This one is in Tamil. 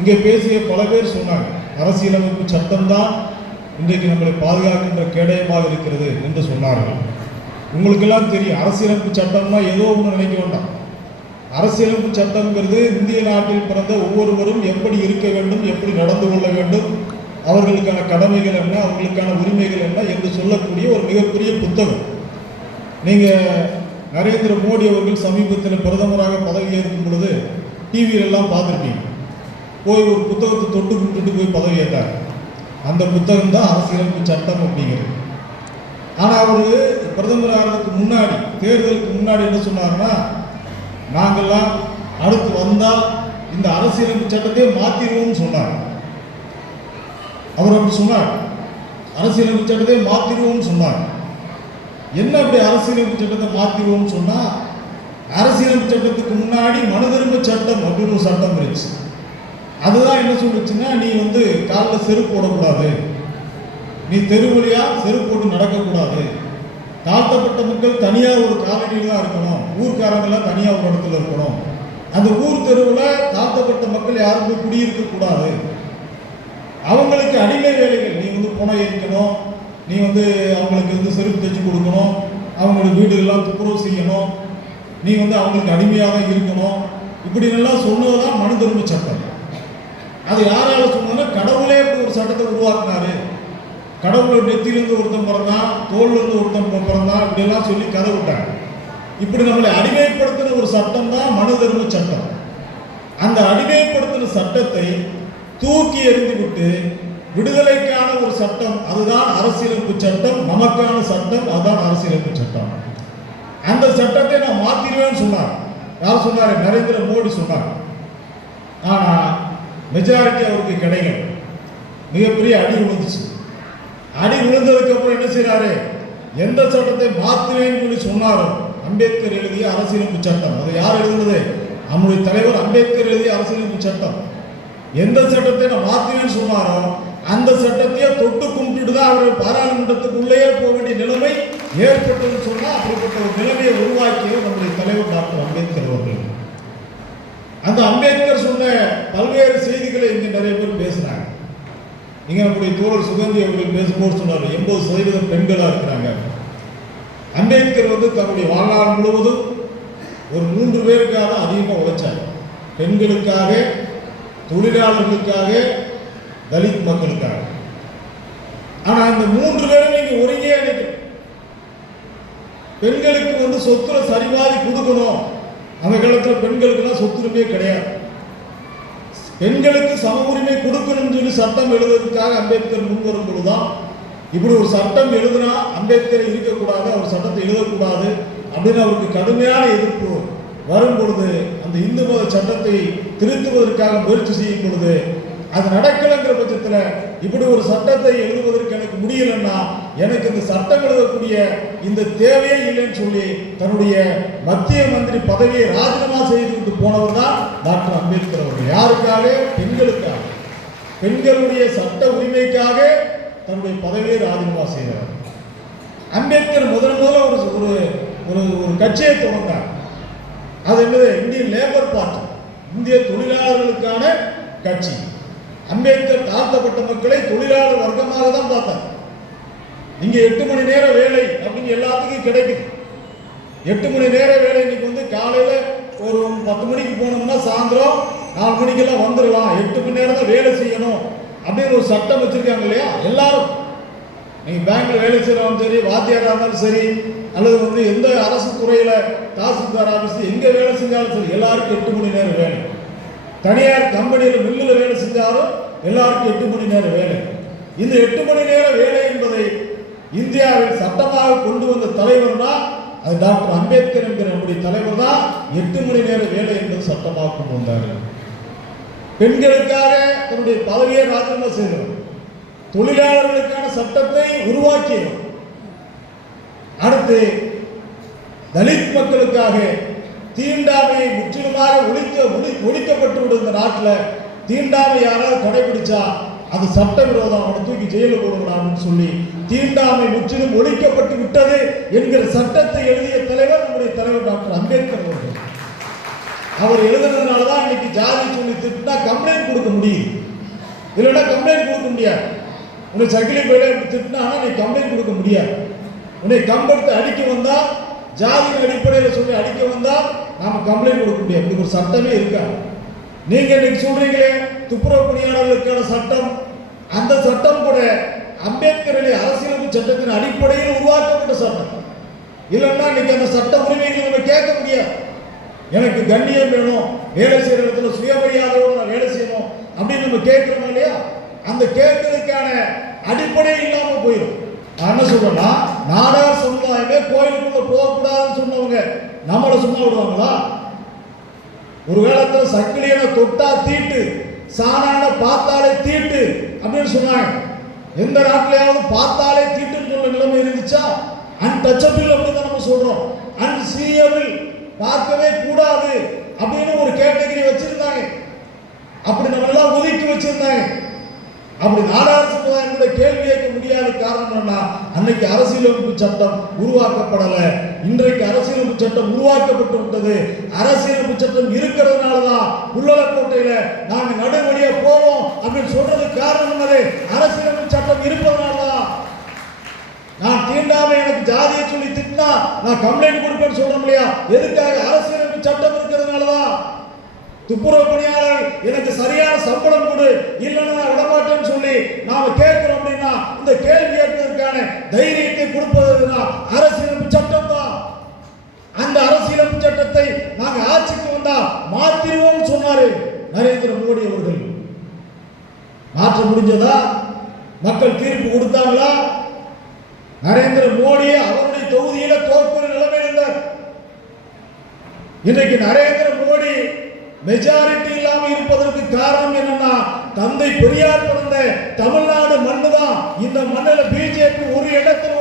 இங்கே பேசிய பல பேர் சொன்னாங்க, அரசியலமைப்பு சட்டம்தான் இன்றைக்கு நம்மளை பாதுகாக்கின்ற கேடயமாக இருக்கிறது என்று சொன்னார்கள். உங்களுக்கெல்லாம் தெரியும், அரசியலமைப்பு சட்டம்னா ஏதோ ஒன்று நினைக்க வேண்டாம். அரசியலமைப்பு சட்டம்ங்கிறது இந்திய நாட்டில் பிறந்த ஒவ்வொருவரும் எப்படி இருக்க வேண்டும், எப்படி நடந்து கொள்ள வேண்டும், அவர்களுக்கான கடமைகள் என்ன, அவர்களுக்கான உரிமைகள் என்ன என்று சொல்லக்கூடிய ஒரு மிகப்பெரிய புத்தகம். நீங்கள் நரேந்திர மோடி அவர்கள் சமீபத்தில் பிரதமராக பதவியேற்கும் பொழுது டிவியிலெல்லாம் பார்த்துருப்பீங்க. போய் ஒரு புத்தகத்தை தொட்டு கும்பிட்டு போய் பதவியேற்றார். அந்த புத்தகம் தான் அரசியலமைப்பு சட்டம் அப்படிங்கிறது. ஆனால் அவர் பிரதமராகிறதுக்கு முன்னாடி, தேர்தலுக்கு முன்னாடி என்ன சொன்னார்னா, நாங்கள்லாம் அடுத்து வந்தால் இந்த அரசியலமைப்பு சட்டத்தையே மாற்றிடுவோம்னு சொன்னார். அவர் அப்படி சொன்னார், அரசியலமைப்பு சட்டத்தை மாற்றிடுவோம்னு சொன்னார். என்ன அப்படி அரசியலமைப்பு சட்டத்தை மாற்றிடுவோம்னு சொன்னால், அரசியலமைப்பு சட்டத்துக்கு முன்னாடி மனுதர்ம சட்டம் அப்படின்னு ஒரு சட்டம் இருந்துச்சு. அதுதான் என்ன சொல்லுச்சுன்னா, நீ காலில் செருப்பு போடக்கூடாது, நீ தெருவழியாக செருப்பு போட்டு நடக்கக்கூடாது, தாழ்த்தப்பட்ட மக்கள் தனியாக ஒரு காலனியில் தான் இருக்கணும், ஊர்க்காரங்களாம் தனியாக ஒரு இடத்துல இருக்கணும், அந்த ஊர் தெருவில் தாழ்த்தப்பட்ட மக்கள் யாரும் போய் குடியிருக்கக்கூடாது, அவங்களுக்கு அடிமை வேலைகள், நீ புனை எரிக்கணும், நீ அவங்களுக்கு செருப்பு தைச்சு கொடுக்கணும், அவங்களோட வீடுகள்லாம் துப்புரவு செய்யணும், நீ அவங்களுக்கு அடிமையாக தான் இருக்கணும், இப்படின்னெல்லாம் சொன்னதுதான் மனு தர்ம சட்டம். அது யாரால சொன்னா, கடவுளே இப்படி ஒரு சட்டத்தை உருவாக்குனாரு, கடவுளோட நெத்திலிருந்து ஒருத்தன் பிறந்தான், தோல்லிருந்து ஒருத்தன் பிறந்தான், இப்படியெல்லாம் சொல்லி கதை விட்டாங்க. இப்படி நம்மளை அடிமைப்படுத்தின ஒரு சட்டம் தான் மனு தர்ம சட்டம். அந்த அடிமைப்படுத்தின சட்டத்தை தூக்கி எறிந்து விட்டு விடுதலைக்கான ஒரு சட்டம், அதுதான் அரசியலமைப்பு சட்டம், நமக்கான சட்டம், அதுதான் அரசியலமைப்பு சட்டம். அந்த சட்டத்தை நான் மாத்திடுவேன்னு சொன்னார். யார் சொன்னார்? நரேந்திர மோடி சொன்னார். ஆனா மெஜாரிட்டி அவருக்கு கிடைக்கல, மிகப்பெரிய அடி விழுந்துச்சு. அடி விழுந்ததுக்கு அப்புறம் என்ன செய்யறாரு? எந்த சட்டத்தை மாத்துவேன்னு சொல்லி சொன்னாரோ, அம்பேத்கர் எழுதிய அரசியலமைப்பு சட்டம், அது யார் எழுதுனது? நம்முடைய தலைவர் அம்பேத்கர் எழுதிய அரசியலமைப்பு சட்டம். எந்த சட்டத்தை நான் மாத்துவேன்னு சொன்னாரோ அந்த சட்டத்தையே தொட்டு கும்பிட்டு தான் அவர் பாராளுமன்றத்துக்குள்ளேயே போக வேண்டிய நிலைமை ஏற்பட்டதுன்னு சொன்னா, அப்படிப்பட்ட ஒரு நிலைமையை உருவாக்கிய நம்முடைய தலைவர் டாக்டர் அம்பேத்கர் அவர்கள். அந்த அம்பேத்கர் சொன்ன பல்வேறு செய்திகளை இங்கே நிறைய பேர் பேசினாங்க. இங்க நம்முடைய தோழர் சுகந்தி அவர்கள் பேசும்போது சொன்னார், 80% பெண்களாக இருக்கிறாங்க. அம்பேத்கர் தன்னுடைய வாழ்நாள் முழுவதும் ஒரு 3 பேருக்காக அதிகமாக உழைச்சாங்க. பெண்களுக்காக, தொழிலாளர்களுக்காக, தலித் மக்களுக்காக. ஆனா இந்த 3 பேரும் நீங்க ஒருங்கே நினைக்கணும். பெண்களுக்கு சொத்துல சரிவாதி கொடுக்கணும். அந்த காலத்தில் பெண்களுக்குலாம் சொத்துரிமையே கிடையாது. பெண்களுக்கு சம உரிமை கொடுக்கணும்னு சொல்லி சட்டம் எழுதுறதுக்காக அம்பேத்கர் முன் வரும் பொழுதுதான், இப்படி ஒரு சட்டம் எழுதுனா அம்பேத்கர் இருக்கக்கூடாது, அவர் சட்டத்தை எழுதக்கூடாது அப்படின்னு அவருக்கு கடுமையான எதிர்ப்பு வரும் பொழுது, அந்த இந்து மத சட்டத்தை திருத்துவதற்காக முயற்சி செய்யும் பொழுது அது நடக்கலைங்கிற பட்சத்தில், இப்படி ஒரு சட்டத்தை எழுதுவதற்கு எனக்கு முடியலன்னா எனக்கு இந்த சட்டம் எழுதக்கூடிய இந்த தேவையே இல்லைன்னு சொல்லி தன்னுடைய மத்திய மந்திரி பதவியை ராஜினாமா செய்துவிட்டு போனவர் தான் டாக்டர் அம்பேத்கர் அவர்கள். யாருக்காக? பெண்களுக்காக, பெண்களுடைய சட்ட உரிமைக்காக தன்னுடைய பதவியை ராஜினாமா செய்தார். அம்பேத்கர் முதல்ல ஒரு கட்சியை தொடர்ந்தார். அது என்னது? இந்தியன் லேபர் பார்ட்டி, இந்திய தொழிலாளர்களுக்கான கட்சி. அம்பேத்கர் தாழ்த்தப்பட்ட மக்களை தொழிலாளர் வர்க்கமாக தான் பார்த்தார். இங்க 8 மணி நேர வேலை அப்படின்னு எல்லாத்துக்கும் கிடைக்குது. 8 மணி நேர வேலை இன்னைக்கு காலையில ஒரு 10 மணிக்கு போனோம்னா சாயந்தரம் 4 மணிக்கெல்லாம் வந்துடலாம், 8 மணி நேரம் தான் வேலை செய்யணும் அப்படின்னு ஒரு சட்டம் வச்சிருக்காங்க இல்லையா? எல்லாரும், நீங்க பேங்க்ல வேலை செய்யறவங்க சரி, வாத்தியாரா இருந்தாலும் சரி, அல்லது எந்த அரசு துறையில தாசில்தார் ஆபீஸ் எங்க வேலை செஞ்சாலும் சரி, எல்லாருக்கும் 8 மணி நேரம் வேலை. தனியார் கம்பெனியில் மில்லில் வேலை செஞ்சாலும் எல்லாருக்கும் 8 மணி நேரம் வேலை. இந்த 8 மணி நேர வேலை என்பதை இந்தியாவில் சட்டமாக கொண்டு வந்த தலைவர்னா அது டாக்டர் அம்பேத்கர் என்கிற நம்முடைய தலைவர் தான் 8 மணி நேர வேலை என்பது சட்டமாக கொண்டு வந்தார்கள். பெண்களுக்காக தன்னுடைய பதவியை ராஜினாமா செய்தவர், தொழிலாளர்களுக்கான சட்டத்தை உருவாக்கியவர். அடுத்து தலித் மக்களுக்காக தீண்டாமையை முற்றிலுமாக ஒழிக்கப்பட்டு விடும். இந்த நாட்டில் தீண்டாமை யாராவது கடைபிடிச்சா அது சட்டவிரோதம், அவனை தூக்கி ஜெயிலில் போடுகிறான்னு சொல்லி தீண்டாமை முற்றிலும் ஒழிக்கப்பட்டு விட்டது என்கிற சட்டத்தை எழுதிய தலைவர் நம்முடைய தலைவர் டாக்டர் அம்பேத்கர் அவர்கள். அவர் எழுதுனதுனால தான் இன்னைக்கு ஜாதி சொல்லி திட்டினா கம்ப்ளைண்ட் கொடுக்க முடியும், இல்லைன்னா கம்ப்ளைண்ட் கொடுக்க முடியாது. உன்னை சகிலி பேரை திட்டினா நீ கம்ப்ளைண்ட் கொடுக்க முடியாது. உன்னை கம்பெடுத்து அடிக்க வந்தா, ஜாதியின் அடிப்படையில் சொல்லி அடிக்க வந்தா நாம கம்ப்ளைண்ட் கொடுக்க முடியாது. இப்படி ஒரு சட்டமே இருக்காது. நீங்க இன்னைக்கு சொல்றீங்களே துப்புரவு பணியாளர்களுக்கான சட்டம், அந்த சட்டம் கூட அம்பேத்கருடைய அரசியலமைப்பு சட்டத்தின் அடிப்படையில் உருவாக்கப்பட்ட சட்டம். இல்லைன்னா இன்னைக்கு அந்த சட்ட உரிமைகளை நம்ம கேட்க முடியாது. எனக்கு கண்ணியம் வேணும், வேலை செய்யற இடத்துல சுயமரியாதையோடு நான் வேலை செய்யணும் அப்படின்னு நம்ம கேட்கிறோம் இல்லையா? அந்த கேட்கறதுக்கான அடிப்படை இல்லாம போயிடும். நான் என்ன சொல்றேன்னா, நாடார் சமுதாயமே கோயிலுக்குள்ள போகக்கூடாதுன்னு சொன்னவங்க நம்மளை சும்மா விடுவாங்களா? ஒரு காலத்துல சக்கிலியனை தொட்டா தீட்டு, சாணான பார்த்தாலே தீட்டு அப்படின்னு சொன்னாங்க. எந்த நாட்டிலையாவது பார்த்தாலே தீட்டுன்னு சொல்ல நிலைமை இருந்துச்சா? அன்டச்சபிள் அப்படின்னு நம்ம சொல்றோம். அன்சீயபிள், பார்க்கவே கூடாது அப்படின்னு ஒரு கேட்டகரி வச்சிருந்தாங்க. அப்படி நம்ம எல்லாம் ஒதுக்கி வச்சிருந்தாங்க. அப்படி நாடார் சமுதாயம் கூட கேள்வி கேட்க முடியாத காரணம் என்ன? அன்னைக்கு அரசியலமைப்பு சட்டம் உருவாக்கப்படல. இன்றைக்கு அரசியலமைப்பு சட்டம் உருவாக்கப்பட்டு விட்டது. அரசியலமைப்பு சட்டம் இருக்கிறதுனாலதான் புள்ளலக்கோட்டையில நாங்க நடுவழியா போவோம் அப்படின்னு சொல்றதுக்கு காரணம் என்னது? அரசியலமைப்பு சட்டம் இருப்பதனாலதான். நான் தீண்டாமை எனக்கு ஜாதியை சொல்லி திட்டினா நான் கம்ப்ளைண்ட் கொடுப்பேன்னு சொல்றோம் இல்லையா? எதுக்காக? அரசியலமைப்பு சட்டம் இருக்கிறதுனாலதான். துப்புரவு பணியாளர் எனக்கு சரியான சம்பளம் கொடு, இல்லைன்னா நான் விடமாட்டேன்னு சொல்லி நாம கேட்கிறோம் அப்படின்னா இந்த கேள்வி கேட்பதற்கான தைரியத்தை கொடுப்பதுன்னா அரசியலமைப்பு சட்டம் தான். அந்த அரசியலமைப்பு சட்டத்தை நாங்க ஆட்சிக்கு வந்தா மாத்திருவோம் சொன்னாரு நரேந்திர மோடி அவர்கள். மாற்ற முடிஞ்சதா? மக்கள் தீர்ப்பு கொடுத்தாங்களா? நரேந்திர மோடி அவருடைய தொகுதியில தோற்கிற நிலைமை இருந்தார். இன்றைக்கு நரேந்திர மோடி மெஜாரிட்டி இல்லாம இருப்பதற்கு காரணம் என்னன்னா, தந்தை பெரியார் பிறந்த தமிழ்நாடு மண்ணு தான். இந்த மண்ணில் பிஜேபி ஒரு இடத்தில்